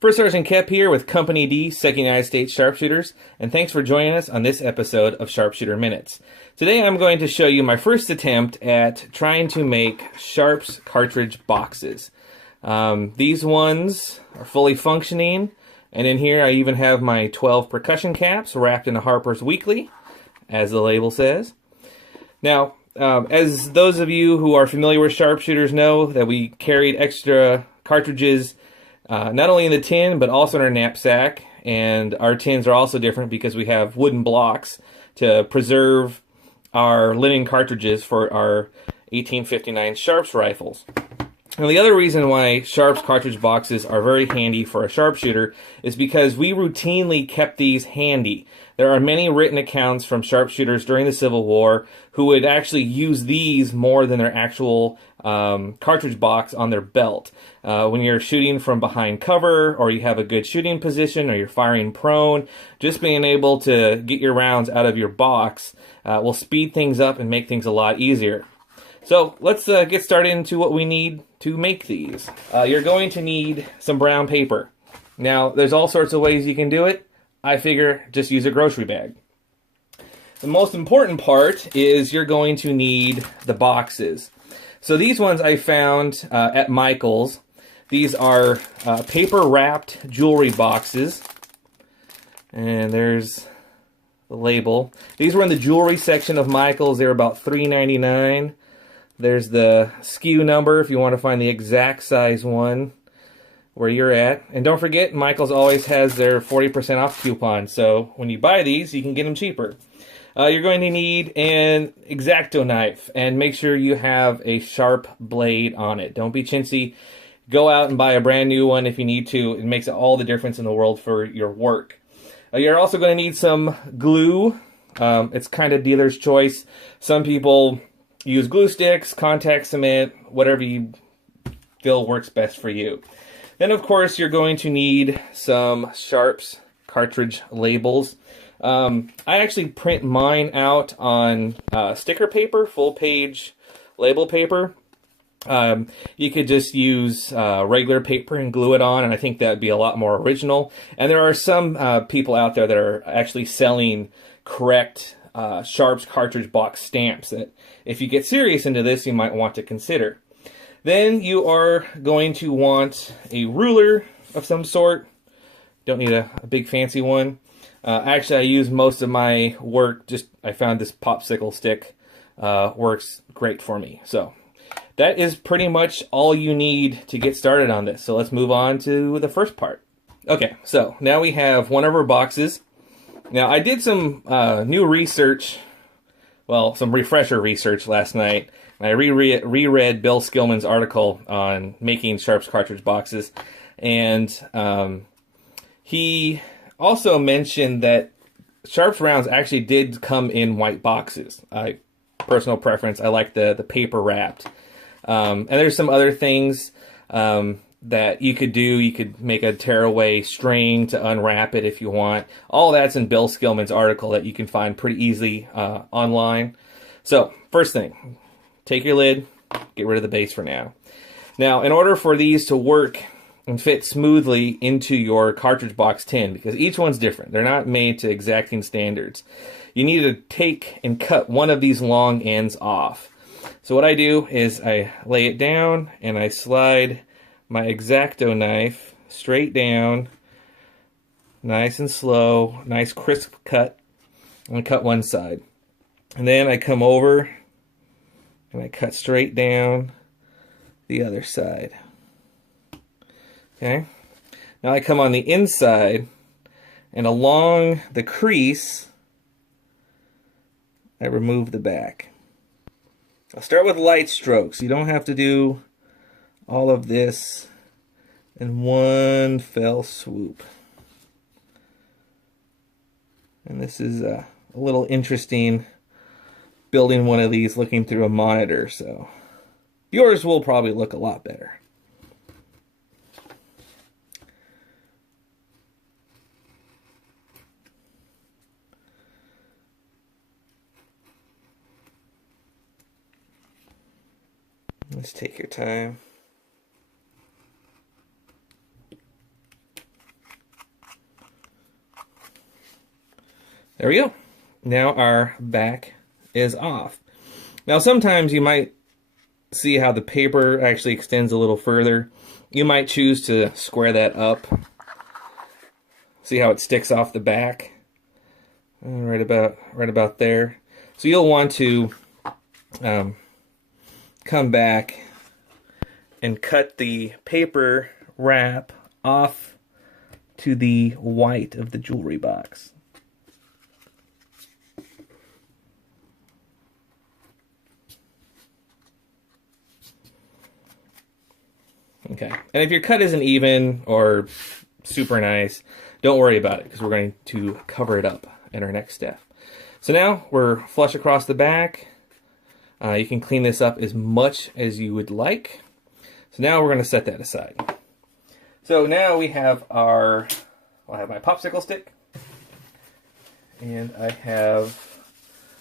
First Sergeant Kep here with Company D, 2nd United States Sharpshooters, and thanks for joining us on this episode of Sharpshooter Minutes. Today I'm going to show you my first attempt at trying to make Sharps cartridge boxes. These ones are fully functioning, and in here I even have my 12 percussion caps wrapped in a Harper's Weekly, as the label says. Now, as those of you who are familiar with sharpshooters know, that we carried extra cartridges not only in the tin, but also in our knapsack. And our tins are also different because we have wooden blocks to preserve our linen cartridges for our 1859 Sharps rifles. And the other reason why Sharps cartridge boxes are very handy for a sharpshooter is because we routinely kept these handy. There are many written accounts from sharpshooters during the Civil War who would actually use these more than their actual cartridge box on their belt. When you're shooting from behind cover, or you have a good shooting position, or you're firing prone, just being able to get your rounds out of your box will speed things up and make things a lot easier. So let's get started into what we need to make these. You're going to need some brown paper. Now, there's all sorts of ways you can do it. I figure just use a grocery bag. The most important part is you're going to need the boxes. So these ones I found at Michael's. These are paper-wrapped jewelry boxes. And there's the label. These were in the jewelry section of Michael's. They were about $3.99. There's the SKU number if you want to find the exact size one where you're at. And don't forget, Michael's always has their 40% off coupon. So when you buy these, you can get them cheaper. You're going to need an X-Acto knife, and make sure you have a sharp blade on it. Don't be chintzy. Go out and buy a brand new one if you need to. It makes all the difference in the world for your work. You're also going to need some glue. It's kind of dealer's choice. Some people use glue sticks, contact cement, whatever you feel works best for you. Then, of course, you're going to need some Sharps cartridge labels. I actually print mine out on sticker paper, full-page label paper. You could just use regular paper and glue it on, and I think that would be a lot more original. And there are some people out there that are actually selling correct Sharps cartridge box stamps that, if you get serious into this, you might want to consider. Then you are going to want a ruler of some sort. Don't need a big fancy one. Actually, I use most of my work, I found this popsicle stick works great for me. So that is pretty much all you need to get started on this. So let's move on to the first part. Okay, so now we have one of our boxes. Now, I did some new research, well, some refresher research last night. I reread Bill Skillman's article on making Sharps cartridge boxes, and he also mentioned that Sharps rounds actually did come in white boxes. Personal preference, I like the paper wrapped. And there's some other things that you could do. You could make a tearaway string to unwrap it if you want. All that's in Bill Skillman's article that you can find pretty easily online. So, first thing, take your lid, get rid of the base for now. Now, in order for these to work and fit smoothly into your cartridge box tin, because each one's different, they're not made to exacting standards, you need to take and cut one of these long ends off. So what I do is I lay it down and I slide my X-Acto knife straight down, nice and slow, nice crisp cut. I'm going to cut one side. And then I come over and I cut straight down the other side. Okay? Now I come on the inside, and along the crease, I remove the back. I'll start with light strokes. You don't have to do all of this in one fell swoop. And this is a little interesting building one of these looking through a monitor, so yours will probably look a lot better. Let's take your time. There we go. Now our back is off. Now sometimes you might see how the paper actually extends a little further. You might choose to square that up. See how it sticks off the back? Right about there. So you'll want to come back and cut the paper wrap off to the white of the jewelry box. Okay, and if your cut isn't even or super nice, don't worry about it because we're going to cover it up in our next step. So now we're flush across the back. You can clean this up as much as you would like. So now we're going to set that aside. So now we have I have my popsicle stick, and I have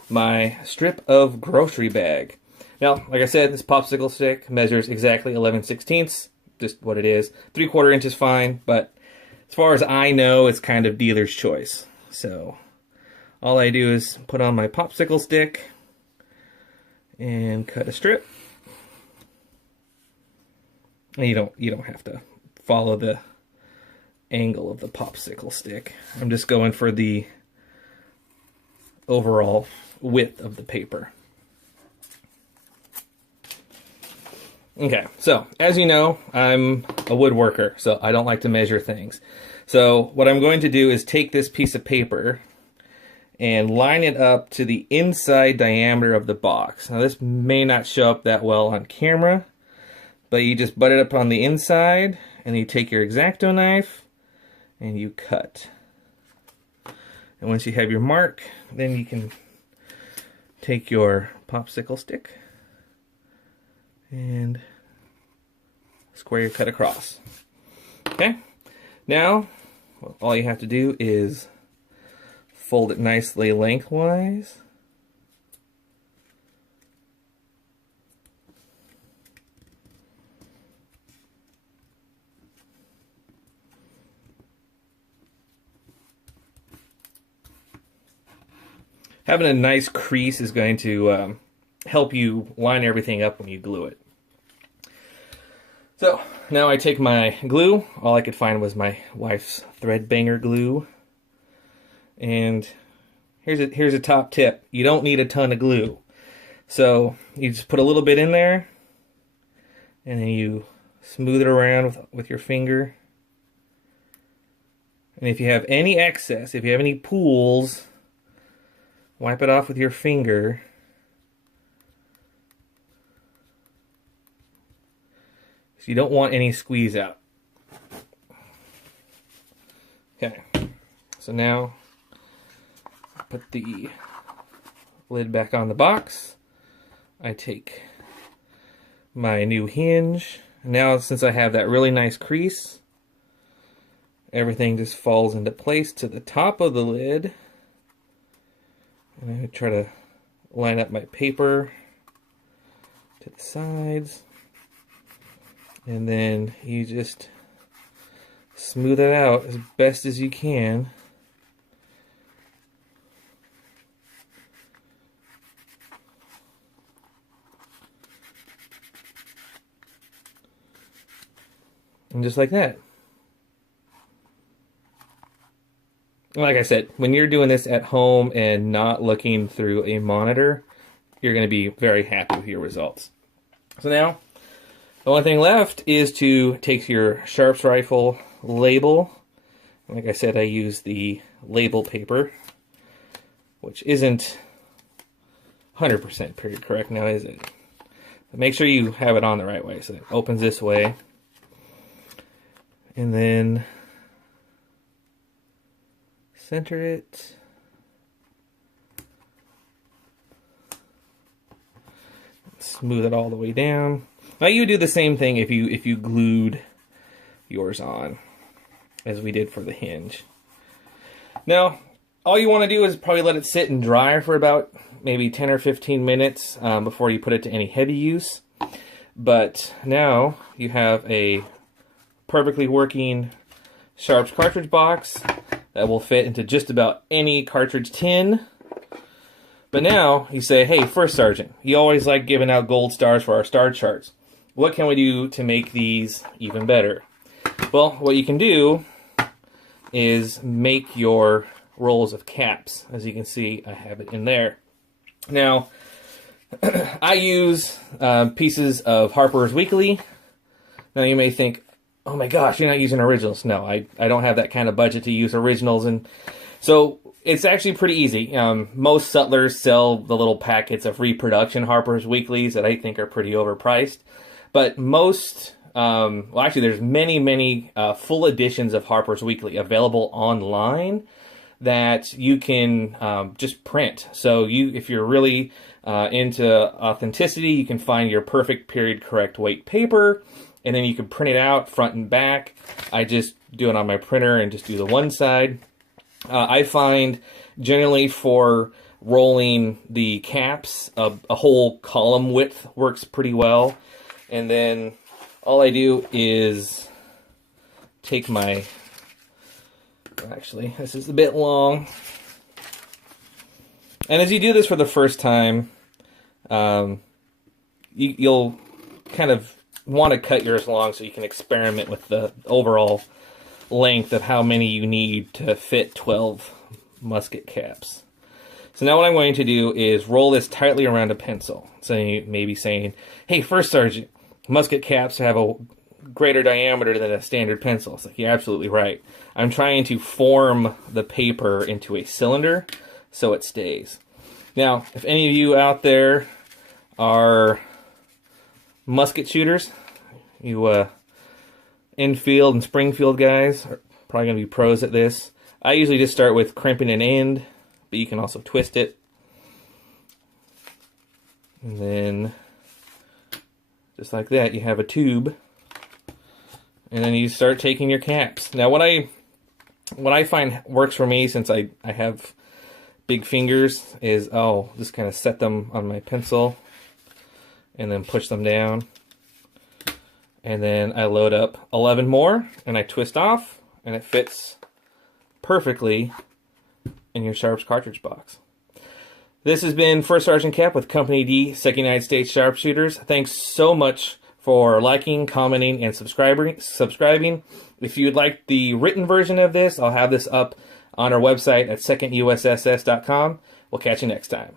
my strip of grocery bag. Now, like I said, this popsicle stick measures exactly 11/16, just what it is. 3/4 inch is fine, but as far as I know, it's kind of dealer's choice. So all I do is put on my popsicle stick and cut a strip. And you don't have to follow the angle of the popsicle stick. I'm just going for the overall width of the paper. Okay, so as you know, I'm a woodworker, so I don't like to measure things. So what I'm going to do is take this piece of paper and line it up to the inside diameter of the box. Now this may not show up that well on camera, but you just butt it up on the inside, and you take your X-Acto knife and you cut. And once you have your mark, then you can take your popsicle stick and square your cut across. Okay, now all you have to do is fold it nicely lengthwise. Having a nice crease is going to help you line everything up when you glue it. So now I take my glue. All I could find was my wife's thread banger glue. And here's a top tip. You don't need a ton of glue. So you just put a little bit in there, and then you smooth it around with your finger. And if you have any excess, if you have any pools, wipe it off with your finger. So you don't want any squeeze out. Okay, so now put the lid back on the box. I take my new hinge. Now since I have that really nice crease, everything just falls into place to the top of the lid. And I try to line up my paper to the sides. And then you just smooth it out as best as you can. And just like that. Like I said, when you're doing this at home and not looking through a monitor, you're going to be very happy with your results. So now, the only thing left is to take your Sharps rifle label. Like I said, I use the label paper, which isn't 100% period correct now, is it? But make sure you have it on the right way. So it opens this way. And then center it. Smooth it all the way down. Now you do the same thing if you glued yours on, as we did for the hinge. Now, all you want to do is probably let it sit and dry for about maybe 10 or 15 minutes before you put it to any heavy use. But now you have a perfectly working Sharps cartridge box that will fit into just about any cartridge tin. But now you say, hey, First Sergeant, you always like giving out gold stars for our star charts. What can we do to make these even better? Well, what you can do is make your rolls of caps. As you can see, I have it in there. Now, I use pieces of Harper's Weekly. Now you may think, oh my gosh, you're not using originals. No, I don't have that kind of budget to use originals. And so it's actually pretty easy. Most sutlers sell the little packets of reproduction Harper's Weeklies that I think are pretty overpriced. But most, well actually there's many full editions of Harper's Weekly available online that you can just print. So if you're really into authenticity, you can find your perfect period correct weight paper, and then you can print it out front and back. I just do it on my printer and just do the one side. I find generally for rolling the caps, a whole column width works pretty well. And then all I do is take my, actually this is a bit long. And as you do this for the first time, you'll kind of want to cut yours long so you can experiment with the overall length of how many you need to fit 12 musket caps. So now what I'm going to do is roll this tightly around a pencil. So you may be saying, hey, First Sergeant, musket caps have a greater diameter than a standard pencil. It's like, you're absolutely right. I'm trying to form the paper into a cylinder so it stays. Now, if any of you out there are musket shooters, you Enfield and Springfield guys are probably going to be pros at this. I usually just start with crimping an end, but you can also twist it. And then, just like that, you have a tube. And then you start taking your caps. Now what I find works for me, since I have big fingers, is I'll just kind of set them on my pencil and then push them down. And then I load up 11 more and I twist off, and it fits perfectly in your Sharps cartridge box. This has been First Sergeant Cap with Company D, 2nd United States Sharpshooters. Thanks so much for liking, commenting, and subscribing. If you'd like the written version of this, I'll have this up on our website at 2nduSSS.com. We'll catch you next time.